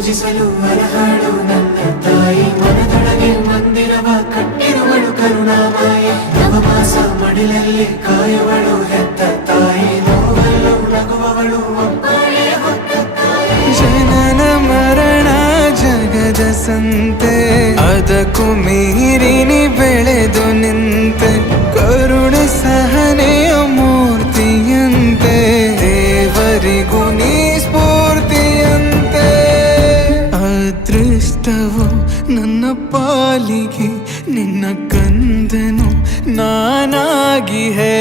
ಪೂಜಿಸಲು ಅರಹಾಳು ನನ್ನ ತಾಯಿ ಮನದೊಳಗೆ ಮಂದಿರವ ಕಟ್ಟಿರುವಳು ಕರುಣಾಮಾಯಿ ನವಮಾಸ ಮಡಿಲಲ್ಲಿ ಕಾಯುವಳು ಹೆತ್ತ ತಾಯಿ ನೋವಲ್ಲೂ ನಗುವವಳು ಒಬ್ಬಳೇ ಹೊತ್ತ ತಾಯಿ ಜನನ ಮರಣ ಜಗದ ಸಂತೆ ಅದಕ್ಕೂ ಮೀರಿನಿ ಬೆಳೆದು ನಿಂತೆ ಕರುಣೆ ಸಹನೆಯ ಮೂರ್ತಿಯಂತೆ ದೇವರಿಗೂ ನೀ ಸ್ಫೂರ್ತಿಯಂತೆ ಅದೃಷ್ಟವು ನನ್ನ ಪಾಲಿಗೆ ನಿನ್ನ ಕಂದನು ನಾನಾಗಿ ಹೇ